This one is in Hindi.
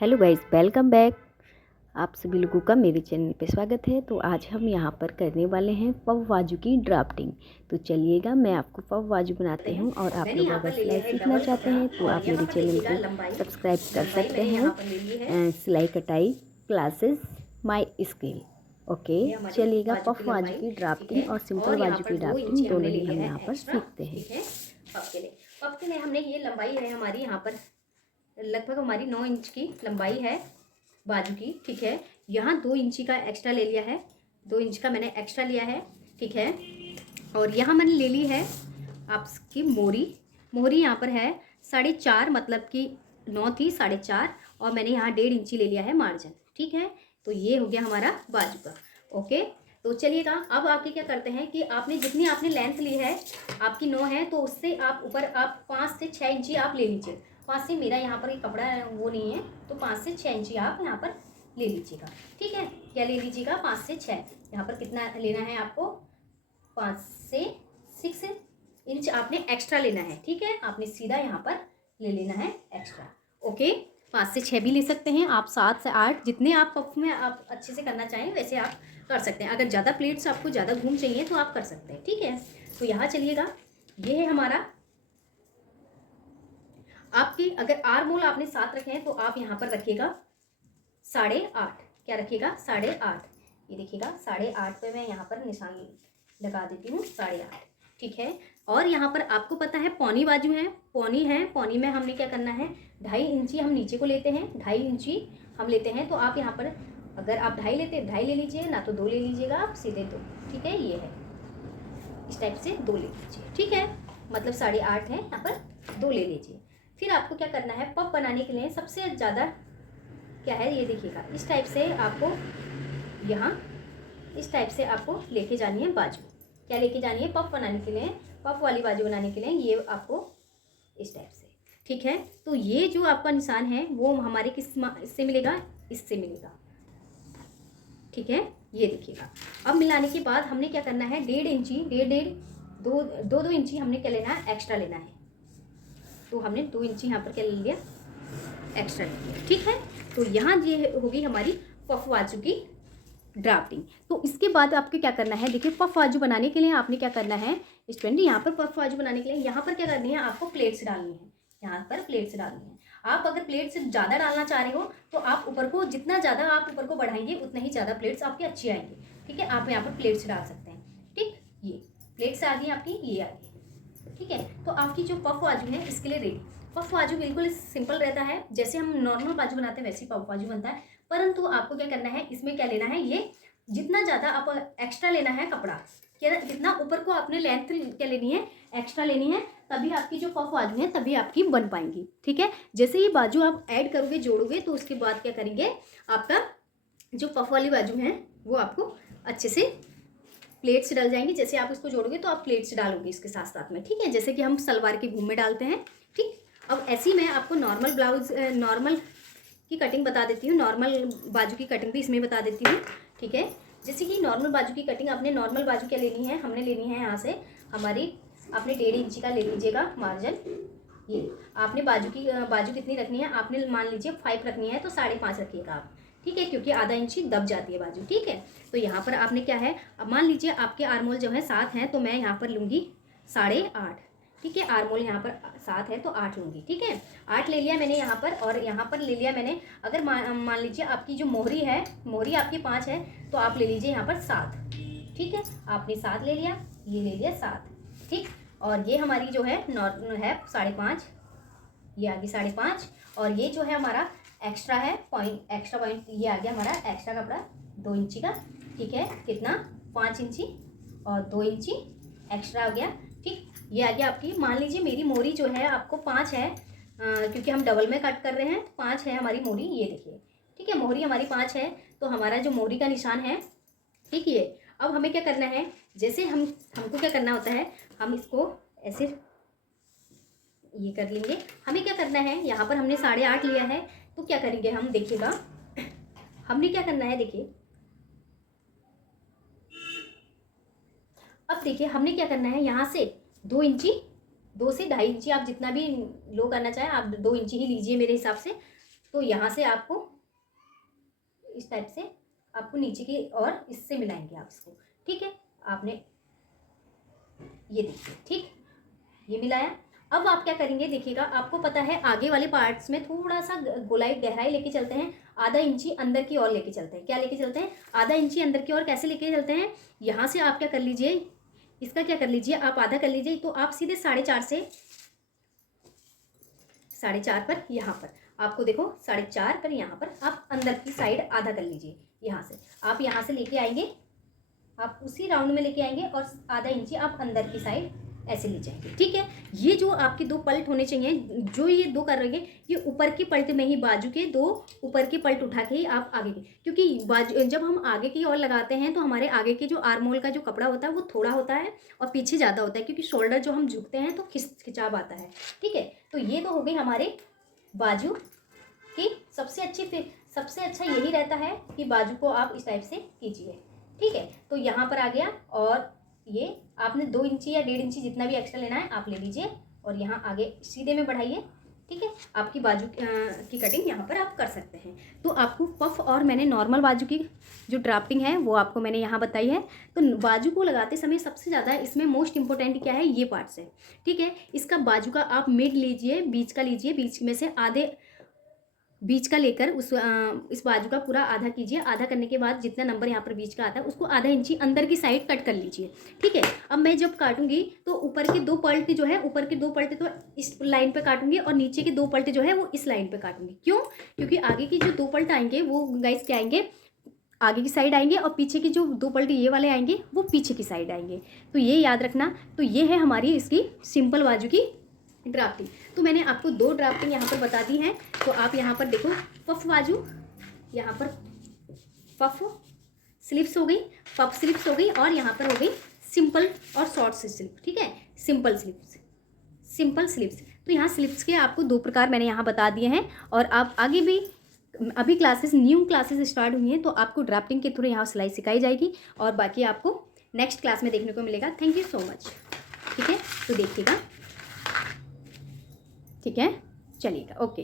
Hello guys, welcome back. आप सभी लोगों का मेरे चैनल पे स्वागत है। तो आज हम यहाँ पर करने वाले हैं पाव बाजू की ड्राफ्टिंग। तो चलिएगा, मैं आपको पाव बाजू बनाते हूँ और आप मैंने लोग यहाँ अगर पर ले सिलाई लिया है सीखना डबल चाहते कपड़ा हैं तो और आप यहाँ मेरे पर चैनल देखिएगा को लंबाई सब्सक्राइब कर लंबाई सकते मैंने हैं। यहाँ पर ले ली है। सिलाई कटाई क्लासेस माई स्किल। ओके, ये हमारी चलिएगा, बाजू पफ की बाजू लंबाई, की ठीक है। ड्राफ्टिंग और सिंपल और यहाँ बाजू पर की 2 ड्राफ्टिंग इंची हमने दोनों ले ही लिया हम है यहाँ पर एक्स्ट्रा, सीखते हैं। ठीक है। पफ के लिए हमने ये लंबाई है हमारी यहाँ पर लगभग हमारी 9 इंच की लंबाई है बाजू की, ठीक है। यहाँ 2 इंची का एक्स्ट्रा ले लिया है, 2 इंच का मैंने एक्स्ट्रा लिया है, ठीक है। और यहाँ मैंने ले ली है आपकी मोहरी। मोहरी यहाँ पर है 4.5, मतलब कि 9 थी 4.5, और मैंने यहाँ 1.5 इंची ले लिया है मार्जिन, ठीक है। तो ये हो गया हमारा बाजू का। ओके, तो चलिएगा अब आके क्या करते हैं कि आपने जितनी आपने लेंथ ली है, आपकी 9 है, तो उससे आप ऊपर आप 5 से 6 इंची आप ले लीजिए। 5 से, मेरा यहाँ पर कपड़ा वो नहीं है, तो 5 से 6 इंची आप यहाँ पर ले लीजिएगा, ठीक है। क्या ले लीजिएगा? 5 से 6। यहाँ पर कितना लेना है आपको? 5 से 6 इंच आपने एक्स्ट्रा लेना है, ठीक है। आपने सीधा यहाँ पर ले लेना है एक्स्ट्रा। ओके, 5 से 6 भी ले सकते हैं आप, 7 से 8, जितने आप पफ में आप अच्छे से करना चाहें वैसे आप कर सकते हैं। अगर ज़्यादा प्लेट्स आपको ज़्यादा घूम चाहिए तो आप कर सकते हैं, ठीक है। तो यहाँ चलिएगा, ये है हमारा आपकी, अगर आर्म होल आपने 7 रखे हैं तो आप यहाँ पर रखिएगा 8.5। क्या रखिएगा? 8.5। ये देखिएगा 8.5 पे मैं यहाँ पर निशान लगा देती हूँ, 8.5, ठीक है। और यहाँ पर आपको पता है पौनी बाजू है, पौनी है, पौनी में हमने क्या करना है, 2.5 इंची हम नीचे को लेते हैं, 2.5 इंची हम लेते हैं। तो आप यहाँ पर अगर आप 2.5 लेते हैं 2.5 ले लीजिए, ना तो 2 ले लीजिएगा आप, सीधे 2, ठीक है। ये है इस टाइप से 2 ले लीजिए, ठीक है। मतलब 8.5 है, यहाँ पर 2 ले लीजिए। फिर आपको क्या करना है, पफ बनाने के लिए सबसे ज़्यादा क्या है, ये देखिएगा, इस टाइप से आपको यहाँ इस टाइप से आपको लेके जानी है बाजू। क्या लेके जानी है? पफ बनाने के लिए, पफ वाली बाजू बनाने के लिए ये आपको इस टाइप से, ठीक है। तो ये जो आपका निशान है वो हमारे इससे मिलेगा, इससे मिलेगा, ठीक है। ये देखिएगा, अब मिलाने के बाद हमने क्या करना है, 1.5 इंची, 2 इंची हमने क्या लेना है, एक्स्ट्रा लेना है। तो हमने 2 इंची यहाँ पर क्या ले लिया, एक्स्ट्रा ले लिया, ठीक है। तो यहाँ ये होगी हमारी पफ बाजू की ड्राफ्टिंग। तो इसके बाद आपको क्या करना है, देखिए पफ बाजू बनाने के लिए आपने क्या करना है स्टूडेंट, यहाँ पर पफ बाजू बनाने के लिए यहाँ पर क्या करनी है, आपको प्लेट्स डालनी है, यहाँ पर प्लेट्स डालनी है। आप अगर प्लेट्स ज़्यादा डालना चाह रहे हो तो आप ऊपर को, जितना ज़्यादा आप ऊपर को बढ़ाएंगे उतना ही ज़्यादा प्लेट्स आपकी अच्छी आएंगी, ठीक है। आप यहाँ पर प्लेट्स डाल सकते हैं, ठीक। ये प्लेट्स आ गई आपकी, ये आ गई, ठीक है। तो आपकी जो पफ बाजू है इसके लिए रेडी। पफ बाजू बिल्कुल सिंपल रहता है, जैसे हम नॉर्मल बाजू बनाते हैं वैसे पफ बाजू बनता है। परंतु आपको क्या करना है, इसमें क्या लेना है, ये जितना ज़्यादा आप एक्स्ट्रा लेना है कपड़ा, क्या जितना ऊपर को आपने लेंथ क्या लेनी है, एक्स्ट्रा लेनी है, तभी आपकी जो पफ बाजू है तभी आपकी बन पाएंगी, ठीक है। जैसे ही बाजू आप ऐड करोगे, जोड़ोगे, तो उसके बाद क्या करेंगे, आपका जो पफ वाली बाजू है वो आपको अच्छे से प्लेट्स डल जाएंगी। जैसे आप इसको जोड़ोगे तो आप प्लेट्स डालोगे इसके साथ साथ में, ठीक है, जैसे कि हम सलवार के घूम में डालते हैं, ठीक। अब ऐसी मैं आपको नॉर्मल ब्लाउज नॉर्मल की कटिंग बता देती हूँ, नॉर्मल बाजू की कटिंग भी इसमें बता देती हूँ, ठीक है। जैसे कि नॉर्मल बाजू की कटिंग, आपने नॉर्मल बाजू क्या लेनी है, हमने लेनी है यहाँ से हमारी, आपने 1.5 इंची का ले लीजिएगा मार्जिन। ये आपने बाजू कितनी रखनी है, आपने मान लीजिए 5 रखनी है, तो 5.5 रखिएगा आप, ठीक है, क्योंकि आधा इंची दब जाती है बाजू, ठीक है। तो यहाँ पर आपने क्या है, अब मान लीजिए आपके आर्मोल जो है 7 हैं, तो मैं यहाँ पर लूँगी 8.5, ठीक है। आर्मोल यहाँ पर 7 है तो 8 लूँगी, ठीक है। 8 ले लिया मैंने यहाँ पर, और यहाँ पर ले लिया मैंने, अगर मान लीजिए आपकी जो मोहरी है, मोहरी आपकी 5 है, तो आप ले लीजिए यहाँ पर 7, ठीक है। आपने 7 ले लिया, ये ले लिया 7, ठीक। और ये हमारी जो है है 5.5, ये आ गई 5.5, और ये जो है हमारा एक्स्ट्रा है पॉइंट, एक्स्ट्रा पॉइंट, ये आ गया हमारा एक्स्ट्रा कपड़ा 2 इंची का, ठीक है। कितना? 5 इंची और 2 इंची एक्स्ट्रा हो गया, ठीक। ये आ गया आपकी, मान लीजिए मेरी मोहरी जो है आपको 5 है, क्योंकि हम डबल में कट कर रहे हैं, तो 5 है हमारी मोहरी, ये देखिए, ठीक है। मोहरी हमारी 5 है, तो हमारा जो मोहरी का निशान है, ठीक है। अब हमें क्या करना है, जैसे हमको क्या करना होता है, हम इसको ऐसे ये कर लेंगे। हमें क्या करना है, यहाँ पर हमने 8.5 लिया है, तो क्या करेंगे हम, देखिएगा हमने क्या करना है, देखिए अब देखिए हमने क्या करना है, यहाँ से 2 इंची, 2 से 2.5 इंची, आप जितना भी लो करना चाहें आप 2 इंची ही लीजिए मेरे हिसाब से, तो यहाँ से आपको इस टाइप से आपको नीचे की और इससे मिलाएंगे आप इसको, ठीक है। आपने ये देखिए, ठीक, ये मिलाया। अब आप क्या करेंगे देखिएगा, आपको पता है आगे वाले पार्ट्स में थोड़ा सा गोलाई गहराई लेके चलते हैं, आधा इंची अंदर की ओर लेके चलते हैं। क्या लेके चलते हैं? आधा इंची अंदर की ओर। कैसे लेके चलते हैं? यहाँ से आप क्या कर लीजिए, इसका क्या कर लीजिए, आप आधा कर लीजिए, तो आप सीधे 4.5 से 4.5 पर, यहाँ पर आपको देखो 4.5 पर, यहाँ पर आप अंदर की साइड आधा कर लीजिए। यहाँ से आप यहाँ से लेके आएंगे, आप उसी राउंड में लेके आएंगे और आधा इंची आप अंदर की साइड ऐसे ले जाएंगे, ठीक है। ये जो आपके 2 पलट होने चाहिए, जो ये 2 कर रहे हैं, ये ऊपर की पलट में ही बाजू के 2 ऊपर की पलट उठा के ही आप आगे की, क्योंकि बाजू जब हम आगे की ओर लगाते हैं तो हमारे आगे के जो आर्म होल का जो कपड़ा होता है वो थोड़ा होता है और पीछे ज़्यादा होता है, क्योंकि शोल्डर जो हम झुकते हैं तो खिंचाव आता है, ठीक है। तो ये तो हो गई हमारे बाजू की सबसे अच्छा यही रहता है कि बाजू को आप इस टाइप से कीजिए, ठीक है। तो यहाँ पर आ गया, और ये आपने 2 इंची या 1.5 इंची जितना भी एक्स्ट्रा लेना है आप ले लीजिए और यहाँ आगे सीधे में बढ़ाइए, ठीक है। आपकी बाजू की कटिंग यहाँ पर आप कर सकते हैं। तो आपको पफ और मैंने नॉर्मल बाजू की जो ड्राफ्टिंग है वो आपको मैंने यहाँ बताई है। तो बाजू को लगाते समय सबसे ज़्यादा इसमें मोस्ट इंपॉर्टेंट क्या है, ये पार्ट्स है, ठीक है। इसका बाजू का आप मिड लीजिए, बीच का लीजिए, बीच में से आधे बीच का लेकर इस बाजू का पूरा आधा कीजिए। आधा करने के बाद जितना नंबर यहाँ पर बीच का आता है उसको आधा इंची अंदर की साइड कट कर लीजिए, ठीक है। अब मैं जब काटूंगी तो ऊपर के 2 पलटे जो है, ऊपर के 2 पलटे तो इस लाइन पे काटूंगी और नीचे के 2 पलटे जो है वो इस लाइन पे काटूंगी। क्यों? क्योंकि आगे की जो 2 पलटे आएंगे वो गाइस क्या आएंगे, आगे की साइड आएंगे, और पीछे के जो 2 पलटे ये वाले आएंगे वो पीछे की साइड आएंगे। तो ये याद रखना। तो ये है हमारी इसकी सिंपल बाजू की ड्राफ्टिंग। तो मैंने आपको 2 ड्राफ्टिंग यहाँ पर बता दी हैं। तो आप यहाँ पर देखो, पफ बाजू, यहाँ पर पफ स्लिप्स हो गई, पफ स्लिप्स हो गई, और यहाँ पर हो गई सिंपल और शॉर्ट स्लिप, ठीक है। Simple slips. तो यहाँ स्लिप्स के आपको 2 प्रकार मैंने यहाँ बता दिए हैं। और आप आगे भी, अभी न्यू क्लासेस स्टार्ट हुई हैं तो आपको ड्राफ्टिंग के थ्रू यहाँ सिलाई सिखाई जाएगी, और बाकी आपको नेक्स्ट क्लास में देखने को मिलेगा। थैंक यू सो मच, ठीक है। तो देखिएगा, ठीक है, चलिएगा, ओके।